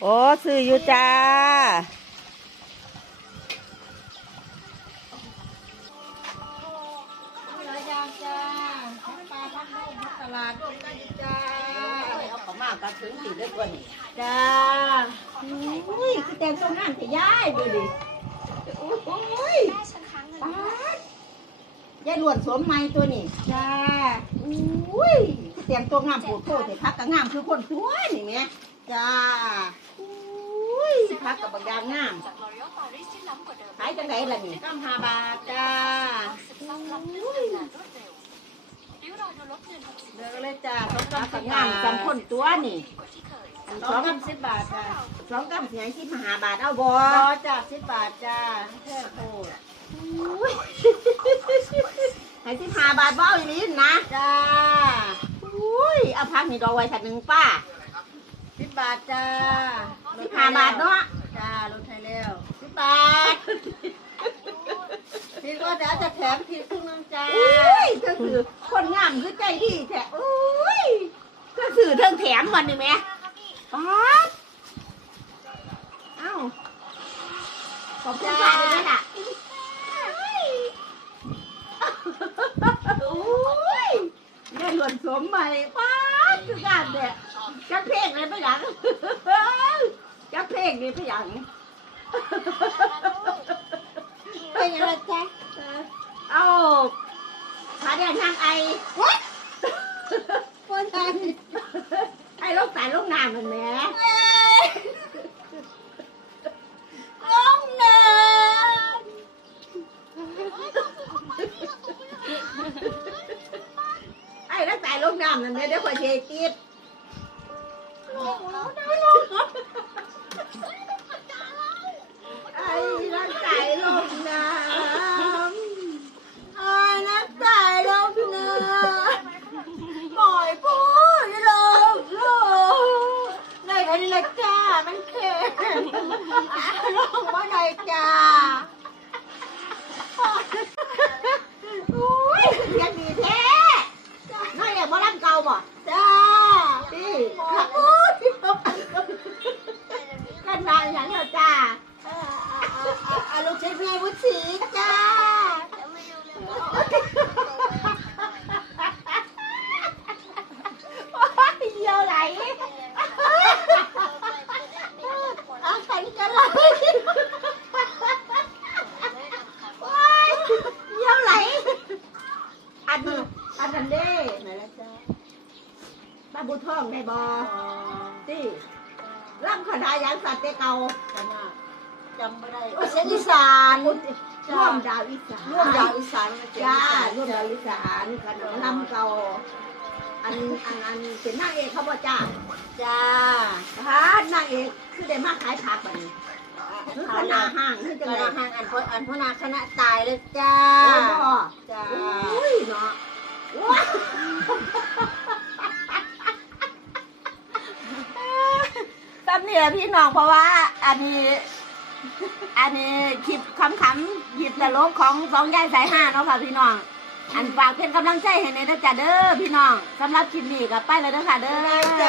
โอ้สื่ออยู่จ้าตลาดดงกันจ้า เอาของากรถึงสีได้กว่นจ้าอุ้ยคือเต็มตรงนั้นแต่ย้ายดูดิอุ้ยแม่ฉันค้างเงินยายหลวนสวมไม้ตัวนี้จ้าอุ้ยคือเต็มตัวงามปวดโตแต่พักก็งามคือคนสวยนี่ไงจ้าอุ้ยพักกับบางยางงามหายจังไหนล่ะนี่ก้ามหาบาทจ้าอุ้ยเดี๋ยวเลยจ้า้องกำสังงามสองคนตัวนี่สองกำสิบบาทจ้าสองกัำเสียงที่มหาบาทเอาบอลจ้าสิบบาทจ้าเท่าโตให้ที่มหาบาทบ้าอีลินนะ จ้าอุ้ยเอาพักนี่รอไว้แผ่นหนึ่งป้าาทจ้าลิบหาบาทเนาะ จ้ารถไทยเร็วสิบบาทพี่ก็จะจะแถมพี่คึ่งนองจ้าเธอสื่อคนงามคือใจดีแท้อุ้ยเธอสื่อเธอแถมมันนี่ไหม ป๊าด เอ้าขอบคุณค่ะเลยนะอุ้ยได้หลวนสมใหม่ป๊าดคือการเนี่ยจะเพ่งเลยไม่หลังันเป็นยังไงจ๊ะเอาขาเดินทางไอ้คนไทยไอ้ลูกแต่ลูกนามเหมือนแม่ไอ้ตั้แต่ลูกนามนั่นเนี่ยเดี๋ยวคอยเช็ดติดเสียงดีแท้น้อยเนี่ยบ่รังเก่าบ่จ้าพี่ับบุท่องในบ่อที่ร่ำขนาดยังสัตว์เก่าจำไม่ได้เสียงอีสานร่วมดาวอีสานร่วมดาวอีสานจ้าร่วมดาวอีสานขนมลำเก่าอันอันอันเป็นนางเอกเขาบอกจ้าจ้าฮะนางเอกคือได้มาขายผักแบบนี้คณะห้างคณะห้างอันพอันพนาคณะตายเลยจ้าจ้อ้ยเนาเดจอพี่น้องเพราะว่า อันนี้อันนี้คลิปคำคำหยิบตลกของสองยายสายห้าเนาะค่ะพี่น้อง อันฝากเพื่อนกำลังใจให็นในนะจ๊ะเด้อพี่น้องสำหรับคลิปนี้กับป้ายเลยเด้อค่ะเด้อ